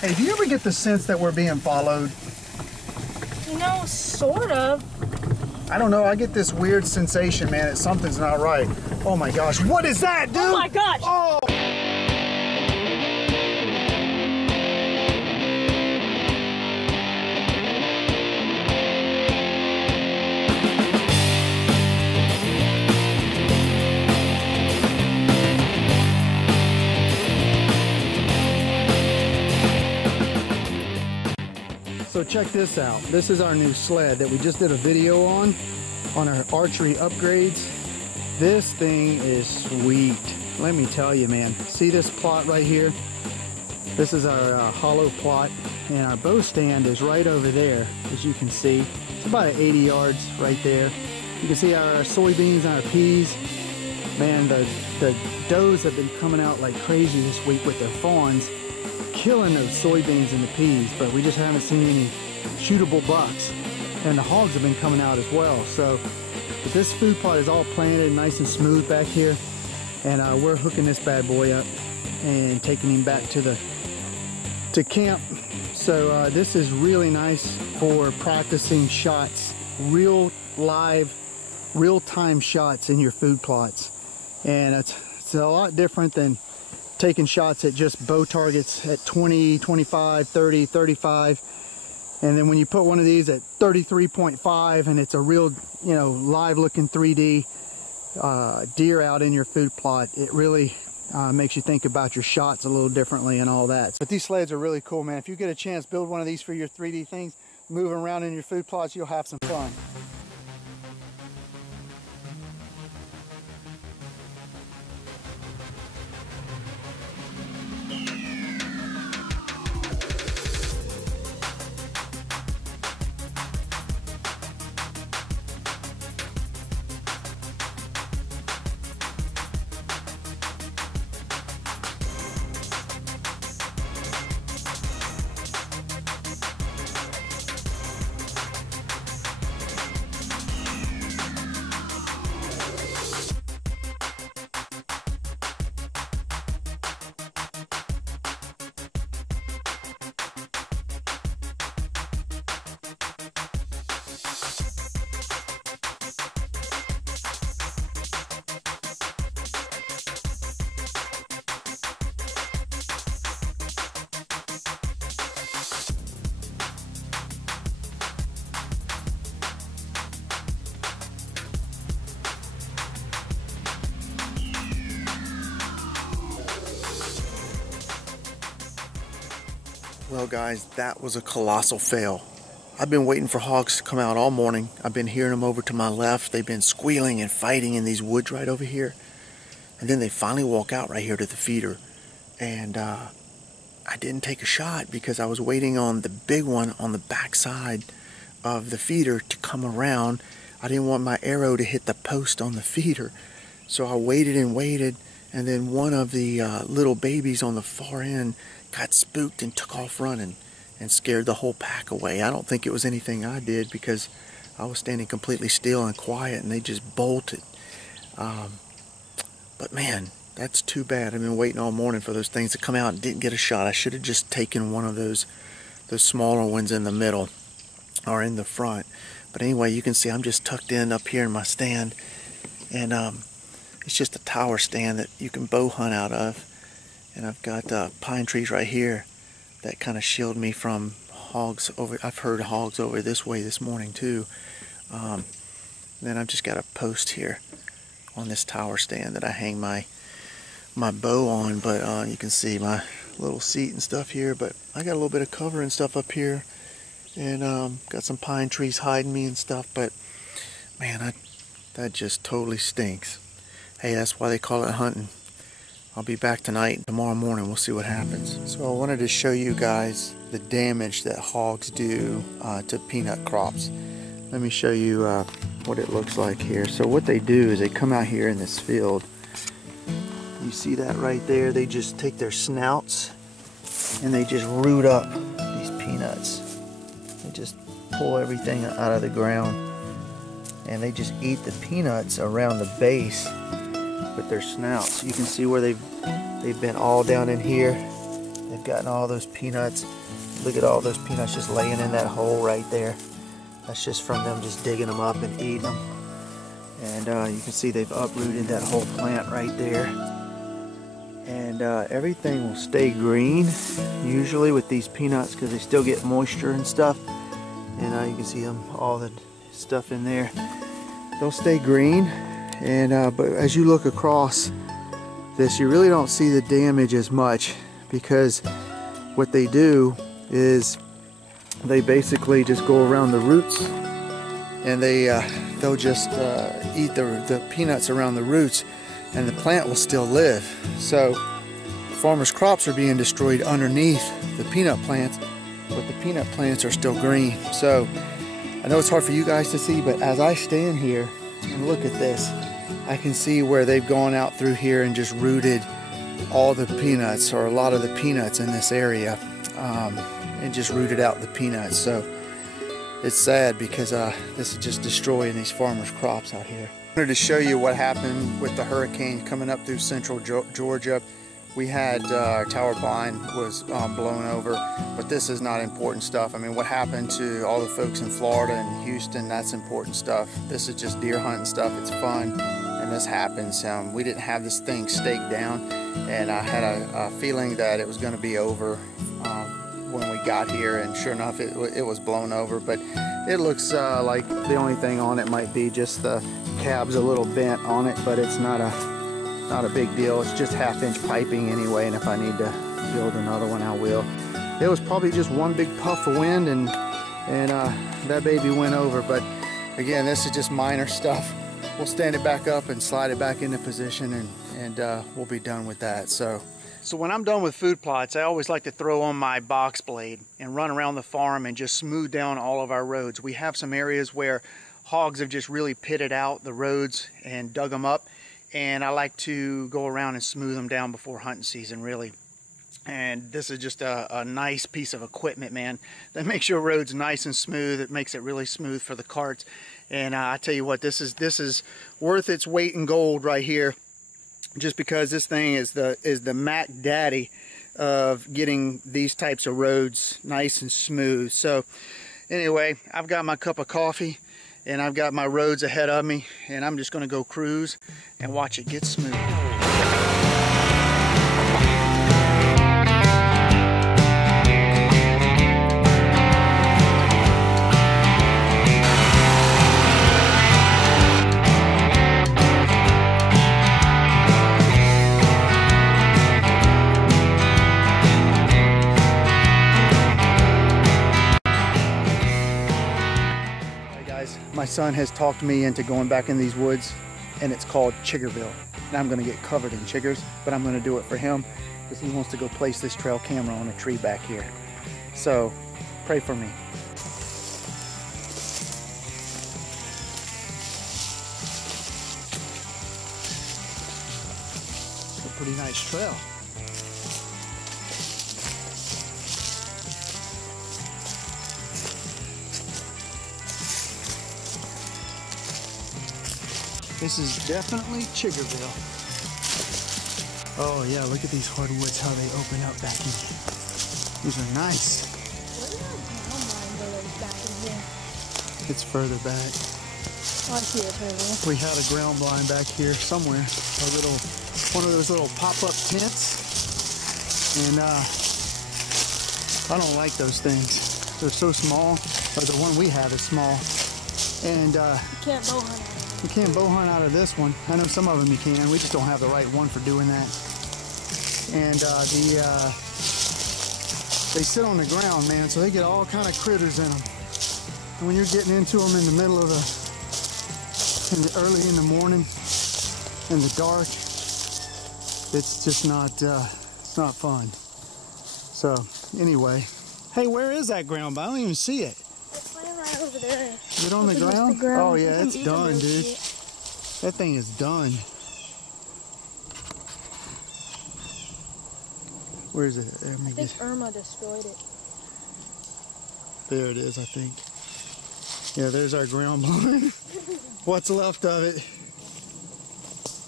Hey, do you ever get the sense that we're being followed? You know, sort of. I don't know, I get this weird sensation, man, that something's not right. Oh my gosh, what is that, dude? Oh my gosh! Oh! So check this out. This is our new sled that we just did a video on our archery upgrades. This thing is sweet. Let me tell you, man. See this plot right here? This is our hollow plot, and our bow stand is right over there, as you can see. It's about 80 yards right there. You can see our soybeans and our peas. Man, the does have been coming out like crazy this week with their fawns, killing those soybeans and the peas, but we just haven't seen any shootable bucks. And the hogs have been coming out as well. So but this food plot is all planted nice and smooth back here, and we're hooking this bad boy up and taking him back to camp. So this is really nice for practicing shots, real live, real-time shots in your food plots. And it's a lot different than taking shots at just bow targets at 20, 25, 30, 35. And then when you put one of these at 33.5 and it's a real, you know, live looking 3D deer out in your food plot, it really makes you think about your shots a little differently and all that. But these sleds are really cool, man. If you get a chance, build one of these for your 3D things, move around in your food plots, you'll have some fun. Well guys, that was a colossal fail. I've been waiting for hogs to come out all morning. I've been hearing them over to my left. They've been squealing and fighting in these woods right over here. And then they finally walk out right here to the feeder. And I didn't take a shot because I was waiting on the big one on the back side of the feeder to come around. I didn't want my arrow to hit the post on the feeder. So I waited and waited. And then one of the little babies on the far end got spooked and took off running and scared the whole pack away. I don't think it was anything I did because I was standing completely still and quiet and they just bolted. But man, that's too bad. I've been waiting all morning for those things to come out and didn't get a shot. I should have just taken one of those smaller ones in the middle or in the front. But anyway, you can see I'm just tucked in up here in my stand, and it's just a tower stand that you can bow hunt out of. And I've got pine trees right here that kind of shield me from hogs over. I've heard hogs over this way this morning too. Then I've just got a post here on this tower stand that I hang my bow on. But you can see my little seat and stuff here. But I got a little bit of cover and stuff up here, and got some pine trees hiding me and stuff. But man, that just totally stinks. Hey, that's why they call it hunting. I'll be back tonight. Tomorrow morning we'll see what happens. So I wanted to show you guys the damage that hogs do to peanut crops. Let me show you what it looks like here. So what they do is they come out here in this field. You see that right there? They just take their snouts and they just root up these peanuts. They just pull everything out of the ground and they just eat the peanuts around the base with their snouts. You can see where they've been all down in here They've gotten all those peanuts. Look at all those peanuts just laying in that hole right there. That's just from them just digging them up and eating them. And you can see they've uprooted that whole plant right there. And everything will stay green usually with these peanuts because they still get moisture and stuff. And you can see them, all the stuff in there. They'll stay green. And but as you look across this, you really don't see the damage as much, because what they do is they basically just go around the roots, and they'll just eat the peanuts around the roots, and the plant will still live. So farmers' crops are being destroyed underneath the peanut plants, but the peanut plants are still green. So I know it's hard for you guys to see, but as I stand here and look at this, I can see where they've gone out through here and just rooted all the peanuts, or a lot of the peanuts in this area, and just rooted out the peanuts. So it's sad because this is just destroying these farmers' crops out here. I wanted to show you what happened with the hurricane coming up through central Georgia. We had our tower blind was blown over, but this is not important stuff. I mean, what happened to all the folks in Florida and Houston, that's important stuff. This is just deer hunting stuff. It's fun, and this happens. We didn't have this thing staked down, and I had a feeling that it was going to be over when we got here, and sure enough, it was blown over. But it looks like the only thing on it might be just the cab's a little bent on it, but it's not a big deal. It's just 1/2-inch piping anyway, and if I need to build another one, I will. It was probably just one big puff of wind, and that baby went over. But again, this is just minor stuff. We'll stand it back up and slide it back into position, and we'll be done with that. So when I'm done with food plots, I always like to throw on my box blade and run around the farm and just smooth down all of our roads. We have some areas where hogs have just really pitted out the roads and dug them up, and I like to go around and smooth them down before hunting season, really. And this is just a nice piece of equipment, man, that makes your roads nice and smooth. It makes it really smooth for the carts. And I tell you what, this is worth its weight in gold right here, just because this thing is the Mac Daddy of getting these types of roads nice and smooth. So anyway, I've got my cup of coffee, and I've got my roads ahead of me, and I'm just going to go cruise and watch it get smooth. My son has talked me into going back in these woods, and it's called Chiggerville. Now I'm going to get covered in chiggers, but I'm going to do it for him because he wants to go place this trail camera on a tree back here. So pray for me. It's a pretty nice trail. This is definitely Chiggerville. Oh yeah, look at these hardwoods, how they open up back in here. These are nice. Where did our ground line go that was back in here? It's further back. Oh, I see it further. We had a ground blind back here somewhere. One of those little pop-up tents. And I don't like those things. They're so small. Or the one we have is small. And You can't bow hunt out of it. you can't bow hunt out of this one. I know some of them you can. We just don't have the right one for doing that. And they sit on the ground, man, so they get all kind of critters in them. And when you're getting into them in the middle of early in the morning, in the dark, it's just not, it's not fun. So anyway, hey, where is that ground? I don't even see it. It's laying right over there. Is it on the ground? Oh yeah, it's done, dude. That thing is done. Where is it? I think Irma destroyed it. There it is, I think. Yeah, there's our ground blind. What's left of it.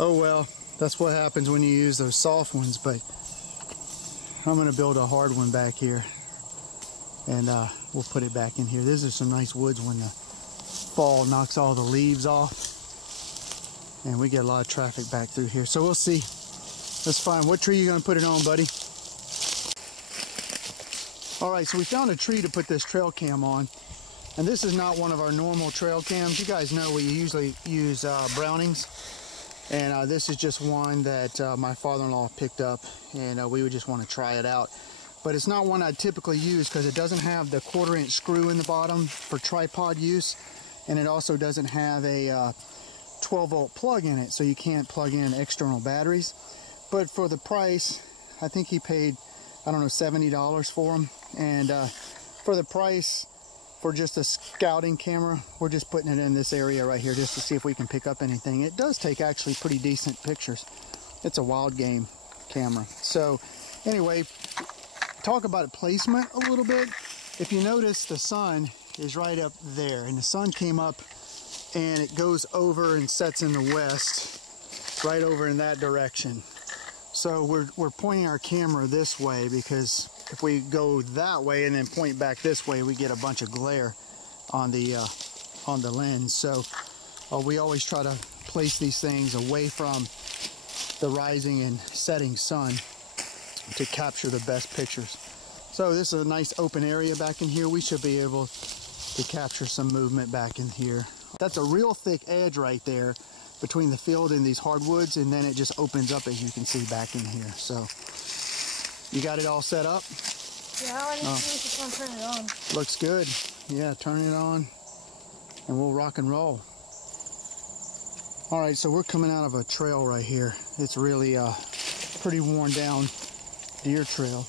Oh well, that's what happens when you use those soft ones, but I'm gonna build a hard one back here, and we'll put it back in here. This is some nice woods when the fall knocks all the leaves off, and we get a lot of traffic back through here. So we'll see. Let's find, what tree you gonna put it on, buddy? All right, so we found a tree to put this trail cam on, and this is not one of our normal trail cams. You guys know we usually use Brownings, and this is just one that my father-in-law picked up, and we would just want to try it out. But it's not one I typically use because it doesn't have the 1/4-inch screw in the bottom for tripod use, and it also doesn't have a 12-volt plug in it, so you can't plug in external batteries. But for the price, I think he paid, I don't know, $70 for them. And for the price, for just a scouting camera, we're just putting it in this area right here just to see if we can pick up anything. It does take actually pretty decent pictures. It's a wild game camera. So anyway, talk about placement a little bit. If you notice, the sun is right up there, and the sun came up and it goes over and sets in the west, right over in that direction. So we're pointing our camera this way, because if we go that way and then point back this way, we get a bunch of glare on the lens. So we always try to place these things away from the rising and setting sun to capture the best pictures. So this is a nice open area back in here. We should be able to capture some movement back in here. That's a real thick edge right there between the field and these hardwoods, and then it just opens up, as you can see, back in here. So you got it all set up? Yeah, all I need to do is just want to turn it on. Looks good. Yeah, turn it on and we'll rock and roll. All right, so we're coming out of a trail right here. It's really pretty worn down deer trail.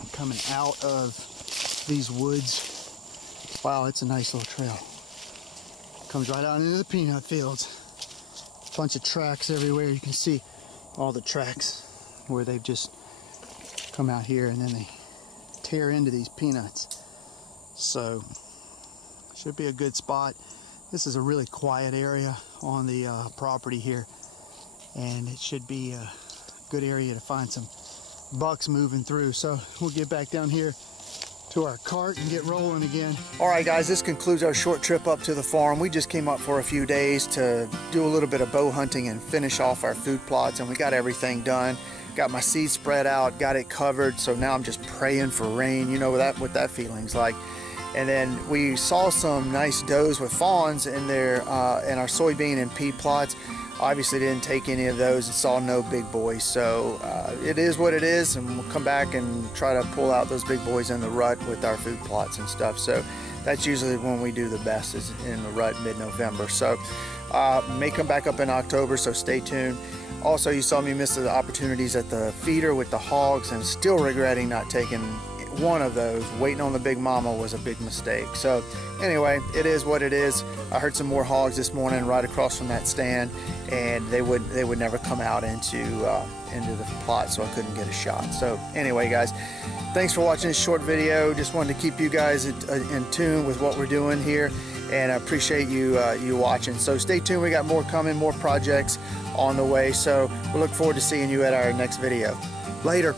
I'm coming out of these woods. Wow, it's a nice little trail. Comes right out into the peanut fields. Bunch of tracks everywhere. You can see all the tracks where they've just come out here and then they tear into these peanuts. So should be a good spot. This is a really quiet area on the property here, and it should be a good area to find some bucks moving through. So we'll get back down here to our cart and get rolling again. All right, guys, this concludes our short trip up to the farm. We just came up for a few days to do a little bit of bow hunting and finish off our food plots, and we got everything done. Got my seed spread out, got it covered, so now I'm just praying for rain. You know what that feeling's like. And then we saw some nice does with fawns in there in our soybean and pea plots. Obviously didn't take any of those and saw no big boys, so it is what it is, and we'll come back and try to pull out those big boys in the rut with our food plots and stuff. So that's usually when we do the best, is in the rut mid-November. So may come back up in October, so stay tuned. Also, you saw me miss the opportunities at the feeder with the hogs, and still regretting not taking one of those. Waiting on the big mama was a big mistake. So anyway, it is what it is. I heard some more hogs this morning right across from that stand, and they would never come out into the plot, so I couldn't get a shot. So anyway, guys, thanks for watching this short video. Just wanted to keep you guys in tune with what we're doing here, and I appreciate you watching. So stay tuned. We got more coming, more projects on the way. So we look forward to seeing you at our next video. Later.